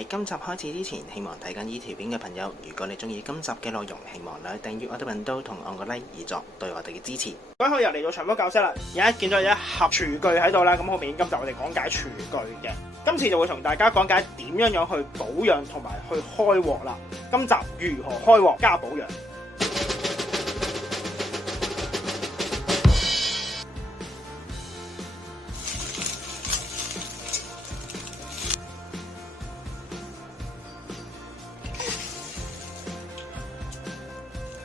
喺今集開始之前，希望睇緊呢條片嘅朋友，如果你中意今集嘅內容，希望你訂閱我哋頻道同按個 like 以作對我哋嘅支持。各位好，又嚟到長波教室啦！而家見到有一盒廚具喺度啦，咁好明顯今集我哋講解廚具嘅，今次就會同大家講解點樣去保養同埋去開鑊啦。今集如何開鑊加保養？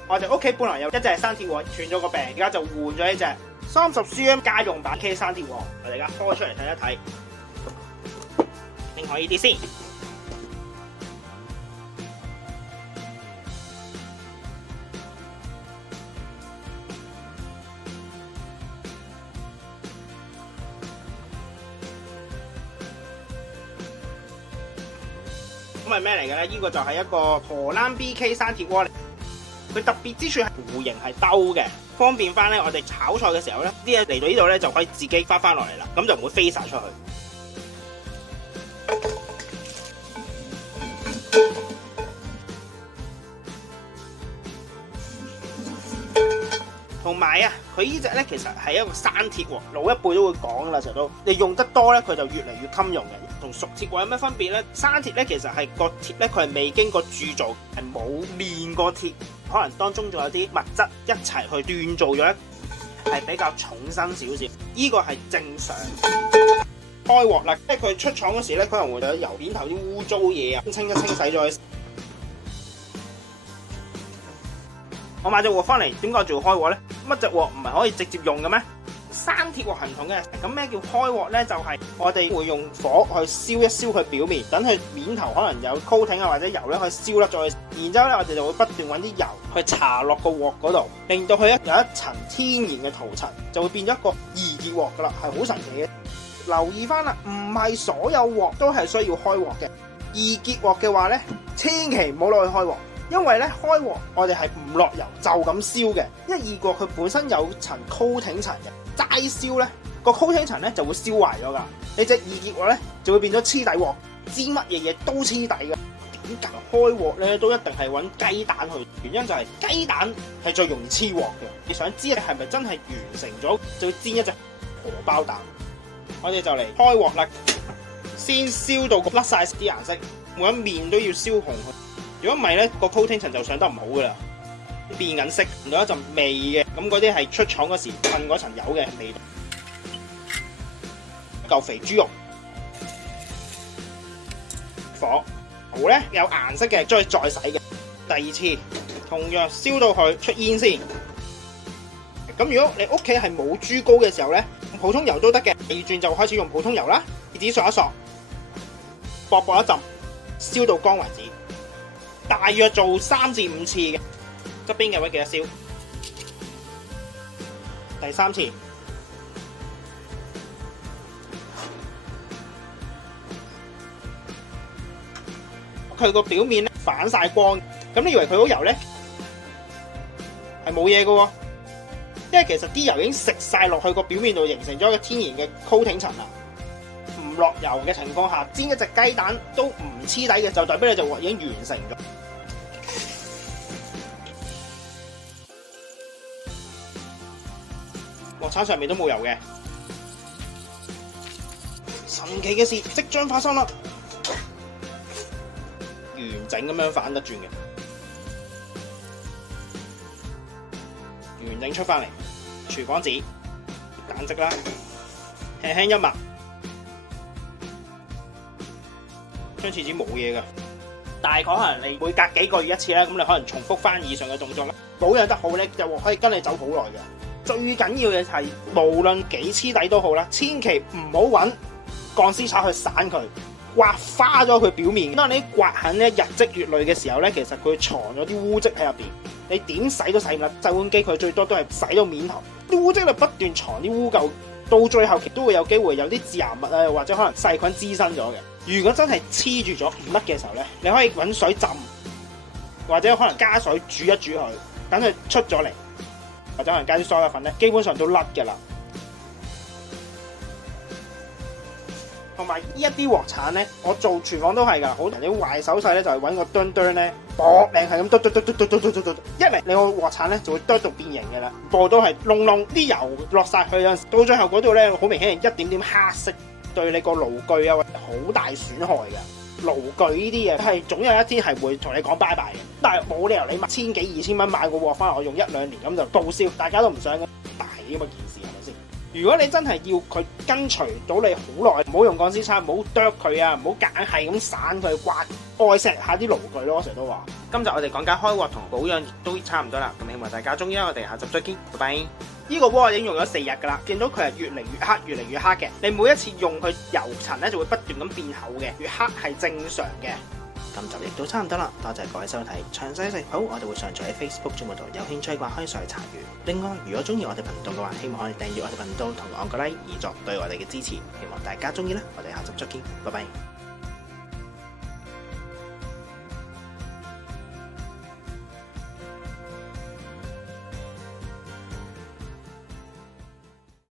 我哋屋企本來有一隻生鐵鑊斷咗個柄，而家就換咗一隻30cm 家用版 K 生鐵鑊。我哋而家開出嚟睇一睇，拎開呢啲先。咁係咩嚟嘅咧？呢個就係一個荷蘭 BK 生鐵鍋嚟。佢特別之處係弧形係兜嘅，方便翻咧我哋炒菜嘅時候咧，啲嘢嚟到呢度咧就可以自己翻落嚟啦，咁就唔會飛晒出去。同埋啊，佢呢隻咧其實係一個生鐵鑊，老一輩都會講啦，成日都你用得多咧，佢就越嚟越襟用嘅。同熟鐵鑊有咩分別咧？生鐵咧其實係個鐵咧，佢係未經過鑄造，係冇煉過鐵，可能當中仲有啲物質一齊去鍛造咗，係比較重身少少。呢個係正常。開鑊啦，即係佢出廠嗰時咧，可能會有油面頭啲污糟嘢啊，清一清洗咗佢。我買隻鑊翻嚟，點解仲要開鑊咧？乜隻鑊唔係可以直接用嘅咩？生鐵鑊係唔同嘅，咁咩叫開鑊咧？就係我哋會用火去燒一燒佢表面，等佢面頭可能有 coating 啊或者油咧，可以燒甩咗佢。然之後咧，我哋就會不斷揾啲油去搽落個鑊嗰度，令到佢有一層天然嘅塗層，就會變咗一個易結鑊噶啦，係好神奇嘅。留意翻啦，唔係所有鑊都係需要開鑊嘅。易結鑊嘅話咧，千祈唔好攞去開鑊。因為咧開鑊我哋係唔落油就咁燒嘅，因為易鑊佢本身有層 coating 層嘅，齋燒咧個 coating 層咧就會燒壞咗噶。你隻易結鑊咧就會變咗黐底鑊，知乜嘢嘢都黐底嘅。點解開鑊咧都一定係揾雞蛋去？原因就係雞蛋係最容易黐鑊嘅。你想知你係咪真係完成咗，就要煎一隻荷包蛋。我哋就嚟開鑊啦，先燒到甩晒啲顏色，每一面都要燒紅佢。如果唔係咧，個 coating 層就上得唔好噶啦，變緊色，聞到一陣味嘅，咁嗰啲係出廠嗰時噴嗰層油嘅味道。嚿肥豬肉，火好咧有顏色嘅，再洗嘅。第二次同樣燒到佢出煙先。咁如果你屋企係冇豬膏嘅時候咧，普通油都得嘅。第二轉就開始用普通油啦，葉子索一索，薄薄一浸，燒到乾為止。大約做3至5次嘅，側邊嘅位記得燒。第3次，佢個表面咧反晒光，咁你以為佢好油咧？係冇嘢嘅喎，因為其實啲油已經食晒落去個表面度，形成咗一個天然嘅 coating 層啦。唔落油嘅情況下，煎一隻雞蛋都唔黐底嘅，就代表你隻鑊已經完成咗。鑊鏟上面都冇油嘅，神奇嘅事即將發生啦！完整咁樣反得轉嘅，完整出翻嚟，廚房紙蛋漬啦，輕輕一抹。張廁紙冇嘢噶，大概可能你每隔幾個月一次啦，咁你可能重複翻以上嘅動作啦。保養得好咧，就可以跟你走好耐嘅。最緊要嘅係，無論幾黐底都好啦，千祈唔好揾鋼絲刷去散佢，刮花咗佢表面。當你刮痕咧日積月累嘅時候咧，其實佢藏咗啲污漬喺入邊，你點洗都洗唔甩。洗碗機佢最多都係洗到面頭，啲污漬就不斷藏啲污垢，到最後都會有機會有啲致癌物啊，或者可能細菌滋生咗嘅。如果真係黐住咗唔甩嘅時候咧，你可以揾水浸，或者可能加水煮一煮佢，等佢出咗嚟，或者可能加啲梳打粉咧，基本上都甩嘅啦。同埋呢一啲鑊鏟咧，我做廚房都係㗎，好多人啲壞手勢咧就係揾個墩墩咧，搏命係咁剁剁剁剁剁剁剁剁剁，一嚟你個鑊鏟咧就會剁到變形㗎啦，部都係窿窿，啲油落晒去，有陣時到最後嗰度咧，好明顯係一點點黑色，對你個爐具啊好大損害㗎。爐具呢啲嘢係總有一天係會同你講拜拜嘅，但係冇理由你1000幾2000蚊買個鑊翻嚟，我用1-2年咁就報銷，大家都唔想嘅大咁嘅件事係咪先？如果你真係要佢跟隨到你好耐，唔好用鋼絲叉，唔好剁佢啊，唔好夾硬係咁散佢，刮愛錫下啲爐具咯，我成日都話。今集我哋講解開鑊同保養都差唔多啦，咁希望大家中意啦，我哋下集再見，拜拜。呢個鍋已經用咗4日㗎啦，見到佢係越嚟越黑，越嚟越黑嘅。你每一次用佢油層咧就會不斷咁變厚嘅，越黑係正常嘅。今集亦都差唔多啦，多謝各位收睇，詳細食譜我哋會上載喺 Facebook 專頁度，有興趣嘅話可以上去查閱。另外，如果中意我哋頻道嘅話，希望可以訂閱我哋頻道同按個 like 以作對我哋嘅支持。希望大家中意啦，我哋下集再見，拜拜。